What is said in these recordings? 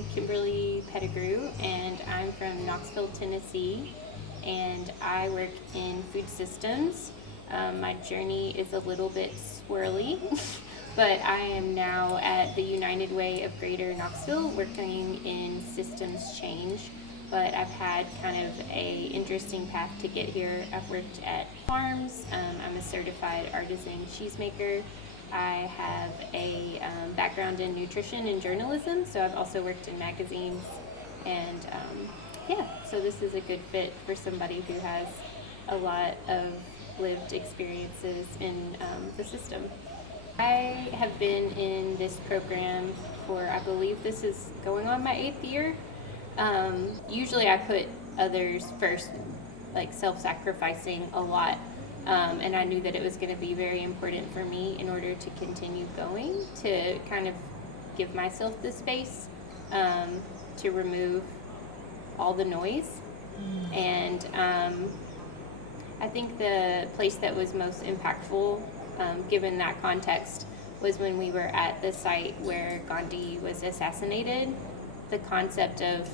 I'm Kimberly Pettigrew, and I'm from Knoxville, Tennessee, and I work in food systems. My journey is a little bit swirly, but I am now at the United Way of Greater Knoxville working in systems change. But I've had kind of a interesting path to get here. I've worked at farms. I'm a certified artisan cheesemaker. I have a background in nutrition and journalism, so I've also worked in magazines. And so this is a good fit for somebody who has a lot of lived experiences in the system. I have been in this program for, I believe this is going on my 8th year. Usually I put others first, like self-sacrificing a lot. And I knew that it was going to be very important for me in order to continue going, to kind of give myself the space to remove all the noise. And I think the place that was most impactful, given that context, was when we were at the site where Gandhi was assassinated. The concept of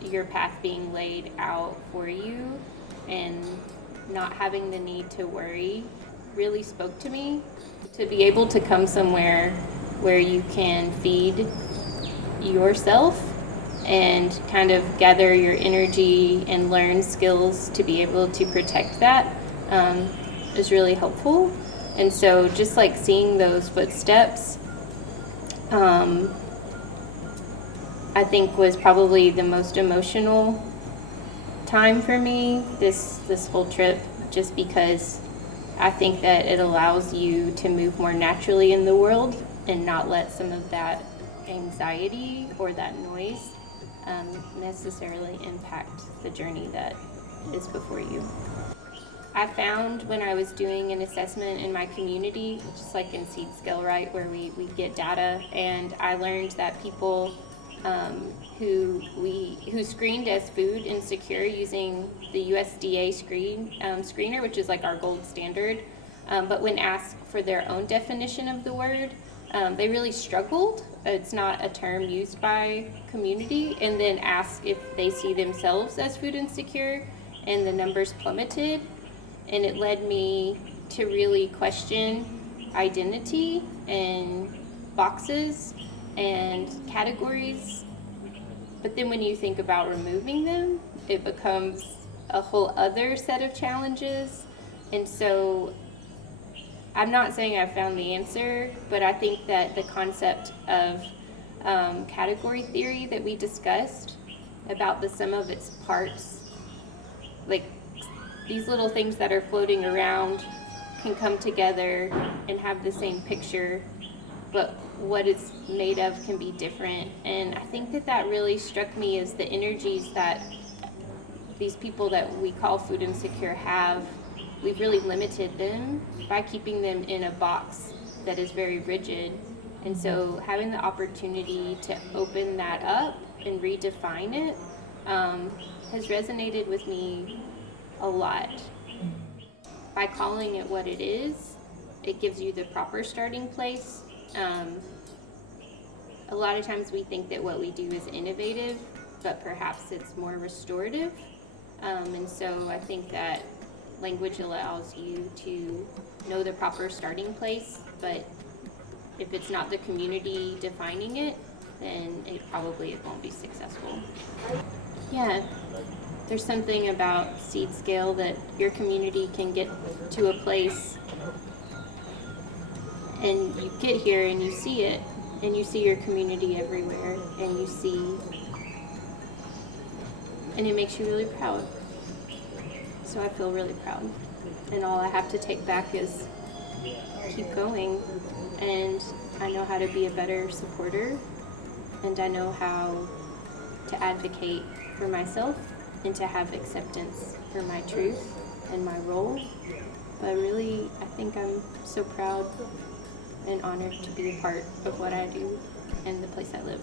your path being laid out for you and not having the need to worry really spoke to me. To be able to come somewhere where you can feed yourself and kind of gather your energy and learn skills to be able to protect that is really helpful. And so just like seeing those footsteps, I think was probably the most emotional time for me this whole trip, just because I think that it allows you to move more naturally in the world and not let some of that anxiety or that noise necessarily impact the journey that is before you. I found when I was doing an assessment in my community, just like in seed scale, right, where we get data, and I learned that people who screened as food insecure using the USDA screener, which is like our gold standard, but when asked for their own definition of the word, they really struggled. It's not a term used by community. And then asked if they see themselves as food insecure, and the numbers plummeted. And it led me to really question identity and boxes and categories. But then when you think about removing them, it becomes a whole other set of challenges. And so I'm not saying I found the answer, but I think that the concept of category theory that we discussed about the sum of its parts, like these little things that are floating around can come together and have the same picture, but what it's made of can be different. And I think that really struck me as the energies that these people that we call food insecure have. We've really limited them by keeping them in a box that is very rigid. And so having the opportunity to open that up and redefine it has resonated with me a lot. By calling it what it is, it gives you the proper starting place. A lot of times we think that what we do is innovative, but perhaps it's more restorative. And so I think that language allows you to know the proper starting place, but if it's not the community defining it, then it won't be successful. Yeah, there's something about seed scale that your community can get to a place and you get here and you see it, and you see your community everywhere, and it makes you really proud. So I feel really proud. And all I have to take back is keep going. And I know how to be a better supporter, and I know how to advocate for myself and to have acceptance for my truth and my role. But really, I think I'm so proud and honored to be a part of what I do and the place I live.